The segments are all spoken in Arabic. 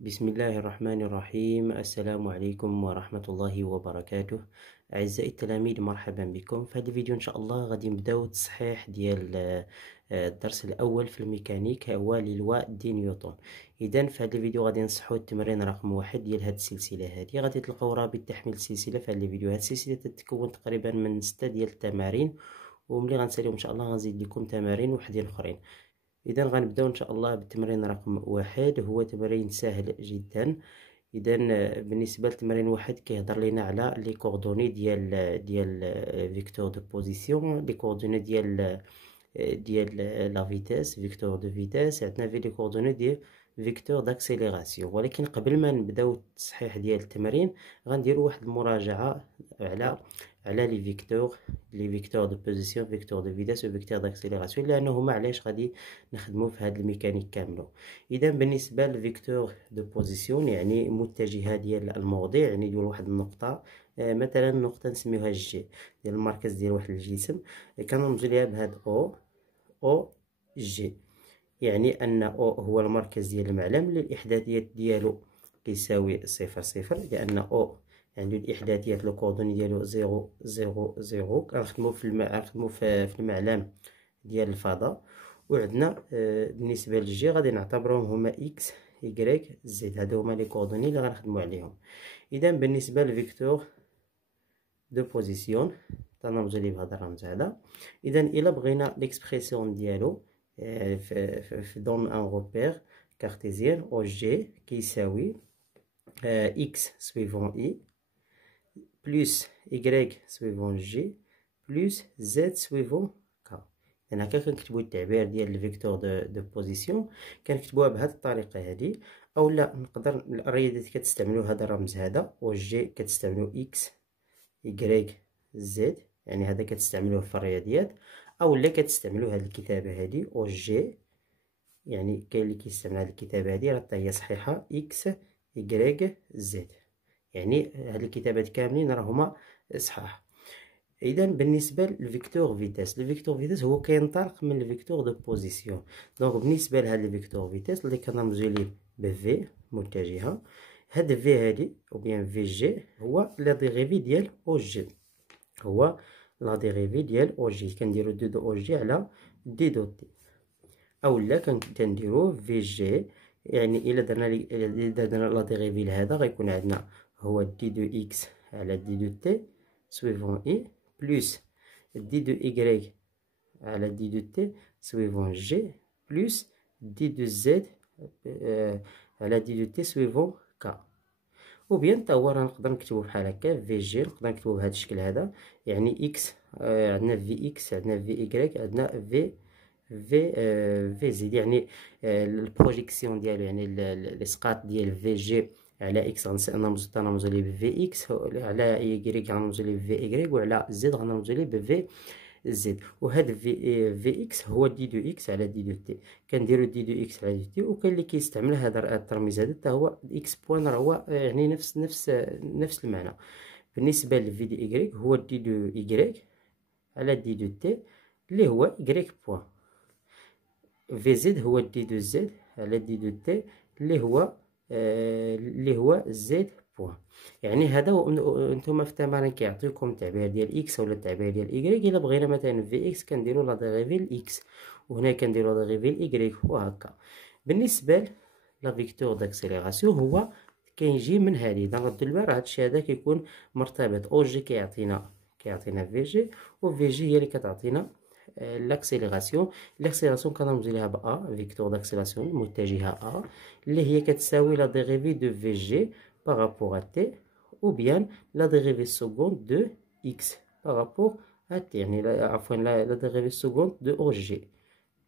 بسم الله الرحمن الرحيم. السلام عليكم ورحمة الله وبركاته. أعزائي التلاميذ، مرحبا بكم. في هذا الفيديو إن شاء الله غادي نبداو تصحيح ديال الدرس الأول في الميكانيك، هو للواء دي نيوتن. إذن في هذا الفيديو غادي نصحو التمرين رقم 1 ديال هذه السلسلة هذه. غادي تلقاو رابط تحميل السلسلة في هذا الفيديو. هذه السلسلة تتكون تقريبا من 6 ديال التمارين، وملي غنساليو إن شاء الله غنزيد لكم تمارين وحدين أخرين. إذا غنبداو إن شاء الله بالتمرين رقم 1. هو تمرين سهل جدا. إذا بالنسبة لتمرين 1 كيهضر لينا على لي كوردوني ديال فيكتور دو بوزيسيون، لي كوردوني ديال لا فيتاس، فيكتور دو فيتاس. عندنا في لي كوردوني ديال فيكتور داكسيليراسيون. ولكن قبل ما نبداو التصحيح ديال التمرين غنديروا واحد المراجعه على لي فيكتور دو بوزيسيون، فيكتور دو فيتاس و فيكتور داكسيليراسيون، لانه هما علاش غادي نخدموا في هذا الميكانيك كامله. اذا بالنسبه للفيكتور دو بوزيسيون يعني متجهه ديال الموضع، يعني ديال واحد النقطه، مثلا نقطه نسميوها جي ديال المركز ديال واحد الجسم، كنرمزوا ليها بهاد او جي. يعني ان او هو المركز ديال المعلم اللي الاحداثيات ديالو كيساوي 0 لان او عنده الاحداثيات لو كوردوني ديالو 0 كنخدمو في المعلم ديال الفضاء. وعندنا بالنسبه للجي غادي نعتبروهم هما اكس يكريك زد، هادو هما لي كوردوني اللي غنخدمو عليهم. اذا بالنسبه للفيكتور دو بوزيسيون تنرمزو ليه بهذا الرمز هذا. اذا الا بغينا ليكسبرسيون ديالو دون ان روبير كارتيزيان، او جي كيساوي اكس سويفون اي بلس يكريك سويفون جي بلس زد سويفون كا. اذا هكا كنكتبو التعبير ديال الفيكتور دو بوزيسيون، كنكتبوها بهذه الطريقه هذه. او لا، نقدر الرياضيات كتستعملوا هذا الرمز هذا، او جي كتستعملوا اكس يكريك زد، يعني هذا كتستعملوه في الرياضيات. او لا كتستعملوا هذه الكتابه هذه او جي، يعني كاين اللي كيستعمل هذه الكتابه هذه راه هي صحيحه، اكس يكريك زد، يعني هاد الكتابات كاملين راهما صحاح. اذا بالنسبه للفيكتور فيتاس، الفيكتور فيتاس هو كينطلق من الفيكتور دو بوزيسيون. دونك بالنسبه لهاد الفيكتور فيتاس اللي كنرمزو ليه بفي متجهه، هاد في هادي او بيان في جي هو لا ديريفي ديال او جي، هو لا ديريفي ديال او جي. كنديرو دو او جي على دي دو تي، اولا كنديرو في جي. يعني الا درنا لا ديريفي لهذا غيكون عندنا هو دي دو اكس على دي دو تي سويفون اي بلس دي دو ايكغيك على دي دو تي سويفون جي بلس دي دو زد على دي دو تي سويفون كا. و بيان تا هو راه نقدر نكتبو بحال هكا في جي، نقدر نكتبو بهذا الشكل هذا. يعني اكس عندنا في اكس، عندنا في ايكغيك، عندنا في زد، يعني البروجيكسيون ديالو، يعني الاسقاط ديال في جي على اكس غنرمزو ليه بفي اكس، على ايكغيك غنرمزو ليه بفي ايكغيك، وعلى زد غنرمزو ليه بفي زد. وهذا في اكس هو دي دو اكس على دي دو تي. كنديرو دي دو اكس على دي دو تي. وكاين اللي كيستعمل هذا الترميز هذا حتى هو اكس بوان، راه هو يعني نفس المعنى. بالنسبه لفي دي ايكغيك هو دي دو ايكغيك على دي دو تي اللي هو ايكغيك بوان. في زد هو دي دو زد على دي دو تي اللي هو زد بوان. يعني هذا نتوما في التمارين كيعطيوكم التعبير ديال اكس ولا التعبير ديال ايكغيك. الا بغينا مثلا في اكس كنديروا لا ديريفي الاكس، وهنا كنديروا لا ديريفي الايكغيك، وهكا. بالنسبه لا فيكتور داكسيليراسيون هو كيجي من هذه. نردوا البال، راه هادشي هذا كيكون مرتبط، او جي كيعطينا في جي، و في جي هي اللي كتعطينا لاكسيليراسيون. لاكسيليراسيون كنرمزو ليها ب ا، فيكتور داكسيليراسيون متجهه ا، اللي هي كتساوي لا ديريفي دو في جي بارابور ا تي، ou bien la dérivée seconde de x par rapport à t، يعني عفوا لا dérivée seconde de OG،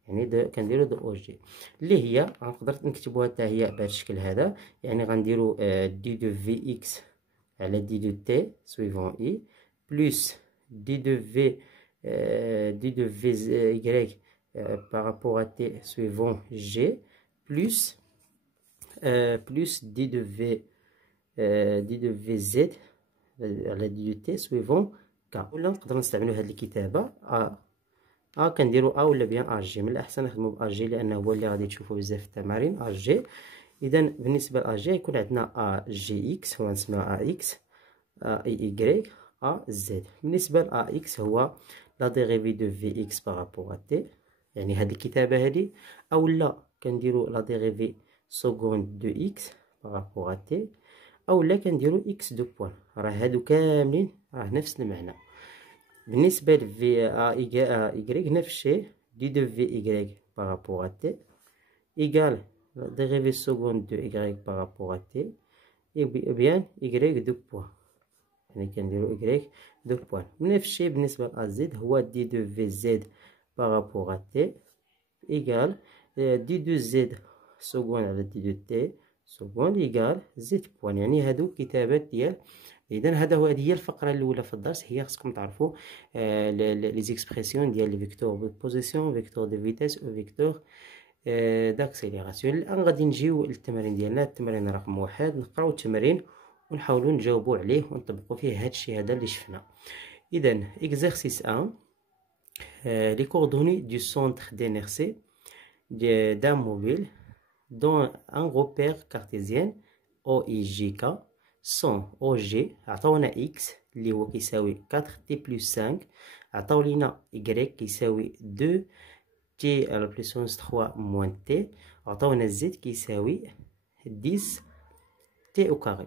يعني كنديرو دو او جي اللي هي غنقدر نكتبوها حتى هي بهذا الشكل هذا. يعني غنديرو دي دو في اكس على دي دو تي سويفون اي بلس دي دو في y par rapport à t suivant g plus d de vz على دي دو تي سويفون كا. ولا نقدر نستعملو هاد الكتابه كنديرو ولا بيان جي. من الاحسن نخدمو ب جي لانه هو اللي غادي تشوفو بزاف في التمارين جي. اذا بالنسبه ل جي يكون عندنا ا جي اكس، هو نسميها ا اكس، ا اي ايكغيك، ا زد. بالنسبه ل ا اكس هو لا ديريفي دو في اكس بارابور ا تي، يعني هذه الكتابه هذه، او لا كنديرو لا ديريفي سكوند دو اكس بارابور ا تي، او لا كنديرو اكس دو بوان. راه هادو كاملين راه نفس المعنى. بالنسبه ل في ا ايكغيك نفس الشيء، دي دو في ايكغيك بارابور ا تي ايكال ديريفي سكوند دو ايكغيك بارابور ا تي، اي بيان ايكغيك دو بوان، يعني كنديرو ايكغيك دو بوان. نفس الشيء بالنسبه ل زد، هو دي دو في زد بارابور ا تي ايكال دي دو زد سكوند على دي دو تي سكوند ايكال زد بوان. يعني هادو كتابات ديال. اذا هذه هي الفقره الاولى في الدرس، هي خصكم تعرفوا لي زيكسبرسيون ديال لي فيكتور دو بوزيسيون، فيكتور دو فيتاس و فيكتور داكسيليراسيون. الان غادي نجيو للتمرين ديالنا. التمرين رقم 1، نقراو التمرين ونحاولوا نجاوبوا عليه ونطبقوا فيه هادشي هذا اللي شفنا. اذا اكزercice 1، les coordonnées du centre d'inertie d'un mobile dont un repère cartésien OIJK sont OG عطاونا x اللي هو كيساوي 4t plus 5، عطاو لينا y كيساوي 2t à la puissance 3 moins t، عطاونا z كيساوي 10t au carré.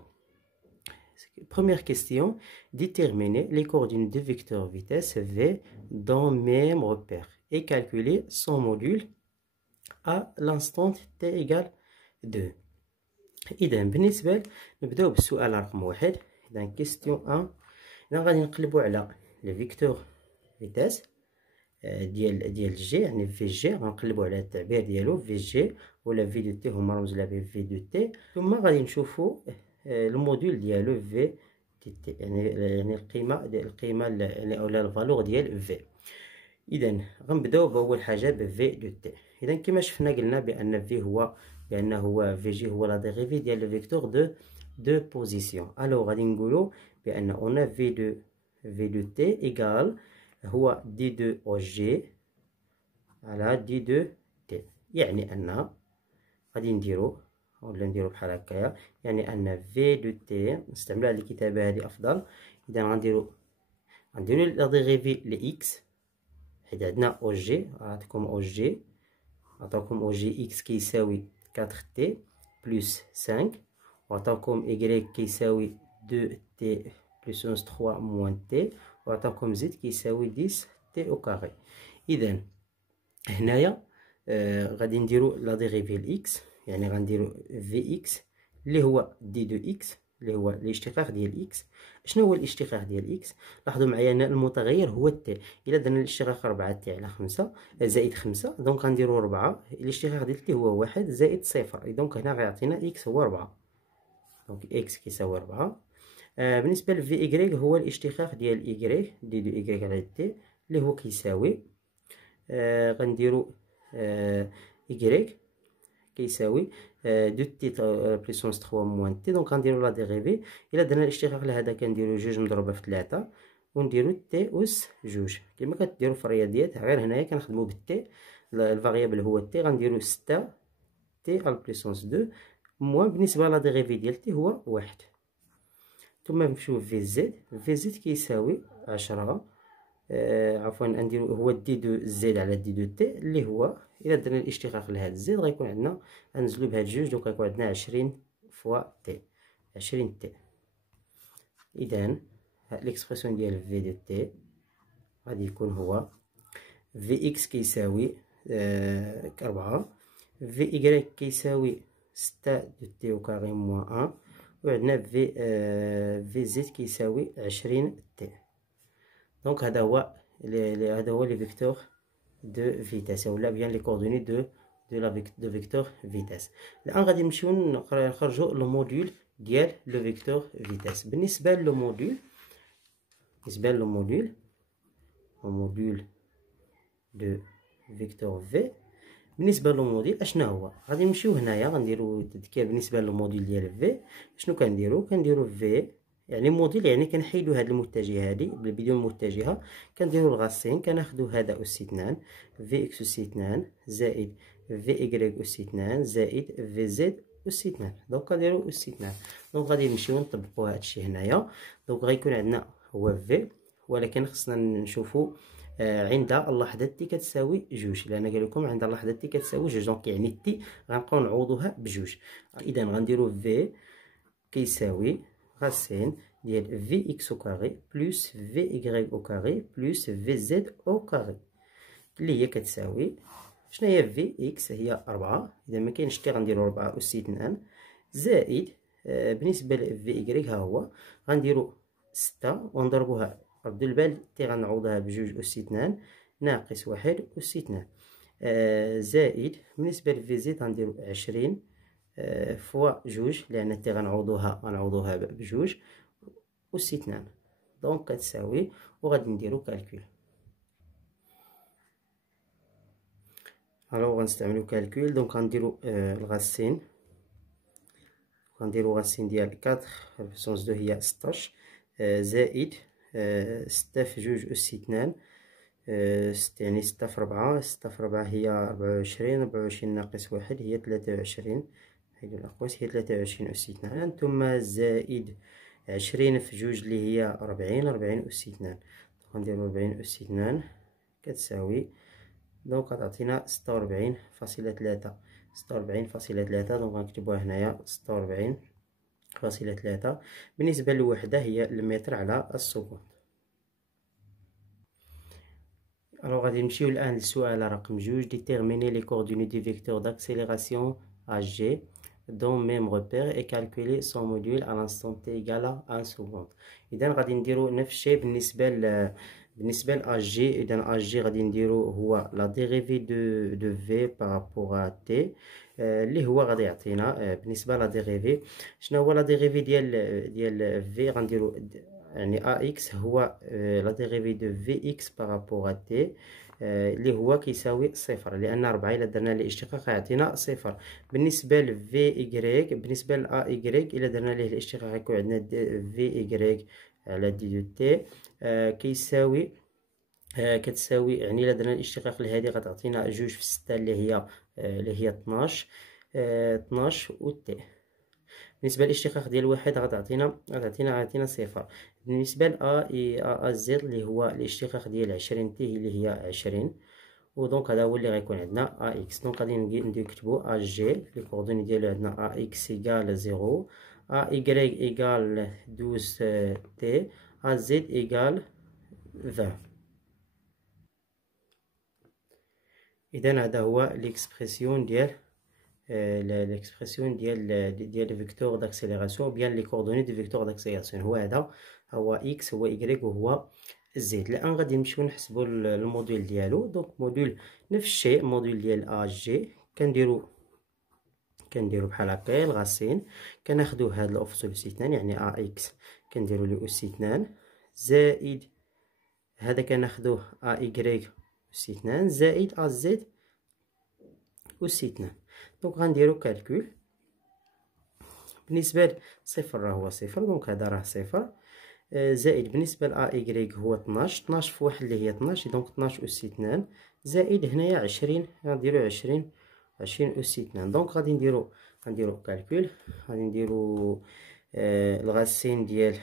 Première question, déterminer les coordonnées du vecteur vitesse v dans même repère et calculer son module à l'instant t égale 2. إذا بالنسبة نبداو بالسؤال رقم 1. إذا كيستيون 1، إذا غادي نقلبو على لو فيكتور فيتاس ديال جي، يعني في جي غنقلبو على التعبير ديالو في جي ولا في دو تي، هما رمز لها في دو تي. ثم غادي نشوفو الموديل ديالو في دي تي، يعني القيمة يعني اولا الفالور ديال في. اذا غنبداو باول حاجه بفي دو تي. اذا كما شفنا قلنا بان في هو في جي هو لا ديريفي ديال لو فيكتور دو بوزيسيون. الو غادي نقولوا بان اون في دو تي ايكال هو دي دو او جي على دي دو تي، يعني ان غادي نديرو بحال هكايا، يعني ان في دو تي نستعملوا هذه الكتابه هذه افضل. اذا غنديرو لا ديريفي لاكس، حيت عندنا او جي، عطاكم او جي، او جي اكس كيساوي 4 تي بلس 5، وعطاكم ايكغيك كيساوي 2 تي بلس 3 موان تي، وعطاكم زد كيساوي 10 تي او كاري. اذا هنايا غادي نديرو لا ديريفي الاكس، يعني غنديرو في اكس اللي هو دي دو اكس اللي هو الاشتقاق ديال اكس. شنو هو الاشتقاق ديال اكس؟ لاحظوا معايا ان المتغير هو تي. الا درنا الاشتقاق 4 تي على 5 زائد 5، دونك غنديرو 4. الاشتقاق ديال تي هو 1 زائد 0، دونك هنا غيعطينا اكس هو 4، دونك اكس كيساوي 4. بالنسبه لفي ايكغيك هو الاشتقاق ديال ايكغيك دي دو ايكغيك على تي اللي هو كيساوي غنديرو ايكغيك كيساوي دو تي بليسونس 3 موان تي، دونك غنديرو لا ديريفي. الا درنا الاشتقاق لهذا كنديرو 2 مضروبه في 3 ونديرو تي اس 2 كما كديرو في الرياضيات. غير هنايا كنخدمو بالتي، الفاريابل هو تي، غنديرو 6 تي على بليسونس 2 موان بالنسبه لا ديريفي ديال تي هو 1. ثم نمشيو في زد. في زد كيساوي 10 عفوا نديرو هو دي دو زد على دي دو تي اللي هو الا درنا الاشتقاق لهاد زد غيكون عندنا ننزلو بهاد جوج، دونك غيكون عندنا 20 فوا تي، 20 تي. اذا ليكسبرسيون ديال في دو تي غادي يكون هو في اكس كيساوي 4، في ايكغيك كيساوي 6 دو تي او كاري موان 1، وعندنا في زد كيساوي 20 تي. دونك هذا هو لي فيكتور دو فيتاس ولا بيان لي كوردوني دو فيكتور فيتاس. الان غادي نمشيو نخرجوا لو موديل ديال لو فيكتور فيتاس. بالنسبه لو موديل موديل دو فيكتور في، بالنسبه لو موديل اشنا هو؟ غادي نمشيو هنايا غنديرو تذكير بالنسبه لو موديل ديال في. شنو كنديرو في يعني موديل، يعني كنحيدو هاد المتجهه هادي بدون متجهه، كنديرو الغاسين، كناخدو هذا اس 2 في اكس اس 2 زائد في ايكغيك اس 2 زائد في زد أس 2. دونك غنديرو أس 2. دونك غادي نمشيو نطبقو هادشي هنايا. دونك غيكون عندنا هو في، ولكن خصنا نشوفو عند اللحظة تي كتساوي جوج، لأن قالكم عند اللحظة تي كتساوي جوج، دونك يعني تي غنبقاو نعوضوها بجوج. إذا غنديرو في كيساوي غاسين ديال في إكس أو كاري بلس في إكغيك أو كاري بلس في زد أو كاري، اللي هي كتساوي شناهي في إكس هي 4. إذا مكاينش تي غنديرو 4 أس 2 زائد بالنسبة لفي إكغيك ها هو غنديرو 6 ونضربوها، ردوا البال تي غنعوضها بجوج أس 2 ناقص 1 أس 2 زائد بالنسبة لفي زد غنديرو 20 فوا جوج، لأن تي غنعوضوها بجوج أس 2. دونك كتساوي، وغادي نديرو كالكول. الوغ غنستعملو كالكول. دونك غنديرو الغاسين، غنديرو غاسين ديال 4 بوسونس 2 هي 16 زائد 6 في جوج أس 2 6 يعني 6 في 4، 6 في 4 هي 24، 24 ناقص 1 هي 23، هيدو الأقواس هي 23 أس 2 ثم زائد 20 في جوج اللي هي 40، 40 أس 2. غنديرو 40 أس 2 كتساوي، دونك غتعطينا 46.3، 46.3. دونك غنكتبوها هنايا 46.3. بالنسبة للوحدة هي المتر على السكند. الوغ غادي نمشيو الآن للسؤال رقم جوج. ديتيرميني لي كوردوني دي فيكتور d'accélération G dont même repère et calculer son module à l'instant t égal à 1 seconde. إذا غادي نديرو نفس الشيء بالنسبة ل جي. إذا جي غادي نديرو هو لا ديريفي دو في بارابور ا تي، اللي هو غادي يعطينا بالنسبة لا ديريفي. شنو هو لا ديريفي ديال في؟ غنديرو يعني ا اكس هو لا ديريفي دو في اكس بارابور ا تي اللي هو كيساوي صفر، لان 4 الا درنا ليه الاشتقاق غيعطينا صفر. بالنسبه ل في ايكغيك، بالنسبه ل ا ايكغيك الا درنا ليه الاشتقاق غيكون عندنا في ايكغيك على دي دو تي كيساوي كتساوي، يعني الا درنا الاشتقاق لهادي غتعطينا جوج في 6 اللي هي 12 و تي. بالنسبه للاشتقاق ديال واحد غتعطينا صفر. بالنسبه ل ا زد اللي هو الاشتقاق ديال 20 تي اللي هي 20، ودونك هذا هو اللي غيكون عندنا ا اكس. دونك غادي ندير نكتبو ا جي لي كوردوني ديالو عندنا ا اكس ايكال 0، ا ايكغيك ايكال 12 تي، ا زد ايكال 20. اذا هذا هو ليكسبرسيون ديال l'expression ديال لي فيكتور داكسيليراسيون بيان لي كوردوني دي فيكتور داكسيليراسيون. هو هذا هو اكس، هو ايكغيك، وهو زد. الان غادي نمشيو نحسبوا الموديل ديالو. دونك موديل نفس الشيء، موديل ديال ا جي كنديرو بحال هكا الغاسين، كناخدو هاد الافصول اس 2 يعني ا اكس كنديرو لي اس 2 زائد هذا كناخدوه ا ايكغيك اس 2 زائد ا زد اس 2. دونك غنديرو كالكول. بالنسبة لصفر راه هو صفر، دونك هذا راه صفر زائد بالنسبة ل ا إيكغيك هو 12 في واحد اللي هي 12، دونك 12 أس 2 زائد هنايا 20 غنديرو 20 أس 2. دونك غادي نديرو كالكول. غادي نديرو الغاسين ديال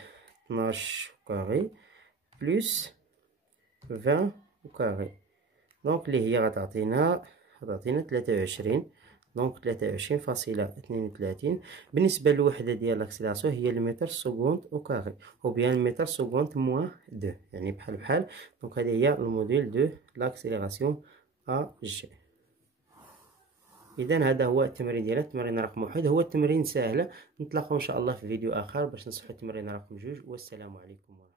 12 كاري بلس 20 كاري، دونك اللي هي غتعطينا 23. دونك 23.32. بالنسبة للوحدة ديال لاكسيلاسيون هي المتر سكوند او كاري، او بيان المتر سكوند موان 2، يعني بحال. دونك هذه هي الموديل دو لاكسيلاسيون ا جي. اذا هذا هو التمرين ديالنا، التمرين رقم 1 هو التمرين سهل. نتلاقاو ان شاء الله في فيديو اخر باش نصحوا التمرين رقم 2، والسلام عليكم.